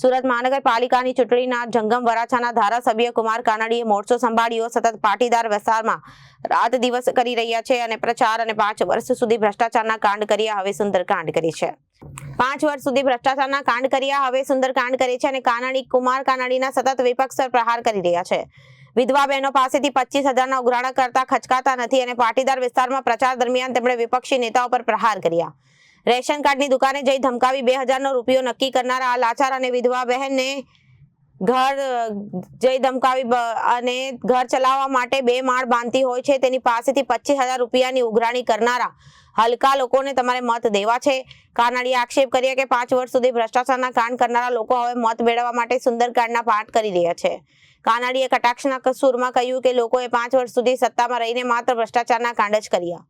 સુરત મહાનગરપાલિકાની ચૂંટણીના જંગમ વરાછાના ધારાસભ્ય કુમાર કાનાડીએ મોરચો સંભાળ્યો। સતત પાટીદાર વિસ્તારમાં રાત દિવસ કરી રહ્યા છે અને પ્રચાર અને 5 વર્ષ સુધી ભ્રષ્ટાચારના કાંડ કર્યા, હવે સુંદરકાંડ કરી છે। 5 વર્ષ સુધી ભ્રષ્ટાચારના કાંડ કર્યા, હવે સુંદરકાંડ કરે છે અને કુમાર કાનાડીના સતત વિપક્ષ પર પ્રહાર કરી રહ્યા છે। વિધવા બહેનો પાસેથી 25,000ના ઉઘરાણા કરતા ખચકાતા નથી અને પાટીદાર વિસ્તારમાં પ્રચાર દરમિયાન તેમણે વિપક્ષી નેતાઓ પર પ્રહાર કર્યા। રેશન કાર્ડની દુકાને જઈ ધમકાવી 2,000નો રૂપિયો નક્કી કરનારા આ લાચાર અને વિધવા બહેનને ઘર જઈ ધમકાવી અને ઘર ચલાવવા માટે 2 માળ બાંધતી હોય છે તેની પાસેથી 25,000 રૂપિયાની ઉઘરાણી કરનારા હલકા લોકોને તમારે મત દેવા છે। કાનાડીએ આક્ષેપ કર્યા કે 5 વર્ષ સુધી ભ્રષ્ટાચારના કાંડ કરનારા લોકો હવે મત મેળવવા માટે સુંદરકાંડના પાઠ કરી રહ્યા છે। કાનાડીએ કટાક્ષના કસૂરમાં કહ્યું કે લોકોએ 5 વર્ષ સુધી સત્તામાં રહીને માત્ર ભ્રષ્ટાચારના કાંડ જ કર્યા।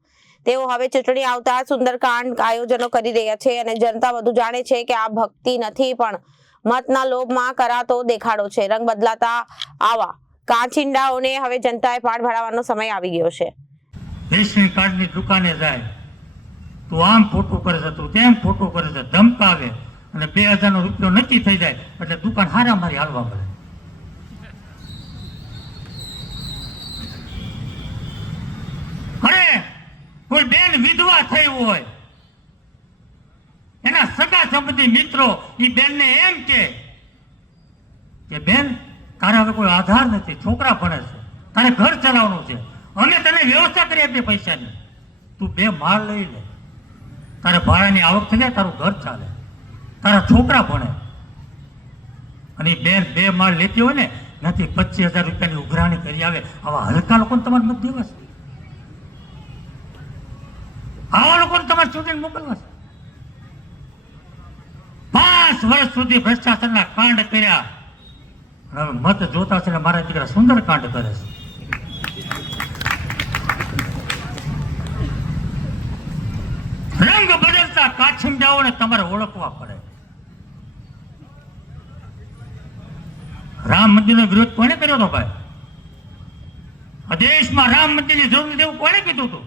તેઓ હવે ચૂંટણી આવતા સુંદરકાંડ આયોજનો કરી રહ્યા છે અને જનતા વધુ જાણે છે કે આ ભક્તિ નથી પણ મતના લોભમાં કરાતો દેખાડો છે। રંગ બદલાતા આવા કાચિંડાઓને હવે જનતાએ પાઠ ભણાવવાનો સમય આવી ગયો છે। રેશન કાર્ડની દુકાને જાય તો આમ ફોટો કરે છે, તો તેમ ફોટો કરે છે, ધમકાવે અને 2,000નો રૂપિયો નક્કી થઈ જાય એટલે દુકાન હારામારી હાલવા મળે। અરે કોઈ બેન વિધવા થઈ હોય, એના સગા સંબંધી મિત્રો એ બેનને એમ કે બેન તારે હવે કોઈ આધાર નથી, છોકરા ભણે છે, તારે ઘર ચલાવવાનું છે, અમે તને વ્યવસ્થા કરી આપીએ પૈસાની, તું 2 માળ લઈ લે, તારે ભાડાની આવક થઈ જાય, તારું ઘર ચાલે, તારા છોકરા ભણે। અને બેન 2 માળ લેતી હોય ને નથી 25,000 રૂપિયાની ઉઘરાણી કરી આવે, આવા હલકા લોકોને તમારે મત દેવા છે, આવા લોકોને તમારે ચૂંટણી મોકલવા છે। 5 વર્ષ સુધી ભ્રષ્ટાચારના કાંડ કર્યા, હવે મત જોતા છે મારા દીકરા સુંદર કાંડ કરે છે। રંગ બદલતા કાચિંડાઓને તમારે ઓળખવા પડે। રામ મંદિરનો વિરોધ કોને કર્યો હતો ભાઈ? આ દેશમાં રામ મંદિરની જરૂર નથી એવું કોને કીધું હતું?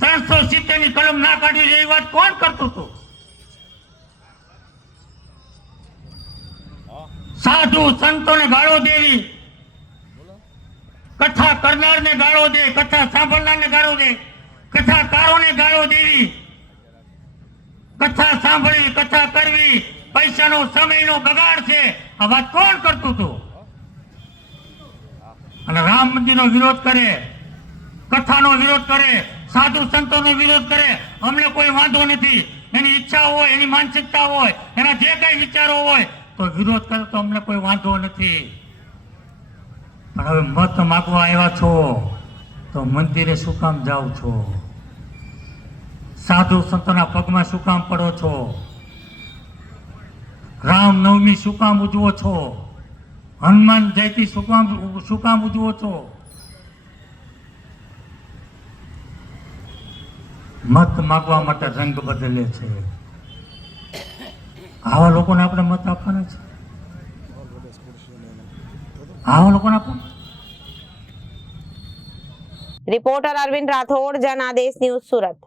370ની કલમ ના કાઢવી એવી વાત કોણ કરતું હતું? સાધુ સંતોને ગાળો દેવી, કથા કરનારને ગાળો દે, કથા સાંભળનારને ગાળો દે, કથાકારોને ગાળો દેવી, કથા સાંભળવી, કથા કરવી પૈસાનો સમયનો બગાડ છે, આ વાત કોણ કરતું હતું? અને રામ મંદિરનો વિરોધ કરે, કથાનો વિરોધ કરે, સાધુ સંતોનો વિરોધ કરે, અમને કોઈ વાંધો નથી। એની ઈચ્છા હોય, એની માનસિકતા હોય, એના જે કઈ વિચારો હોય તો વિરોધ કરે તો અમને કોઈ વાંધો નથી। પણ હવે મત માગવા આવ્યા છો તો મંદિરે શું કામ જાઓ છો? સાધુ સંતોના પગમાં શું કામ પડો છો? રામનવમી શું કામ ઉજવો છો? હનુમાન જયંતી શું કામ ઉજવો છો? મત માગવા માટે રંગ બદલે છે, આવા લોકોને આપણે મત આપવાના છે? આવા લોકોને આપવાના? રિપોર્ટર અરવિંદ રાઠોડ, જન આદેશ ન્યૂઝ, સુરત।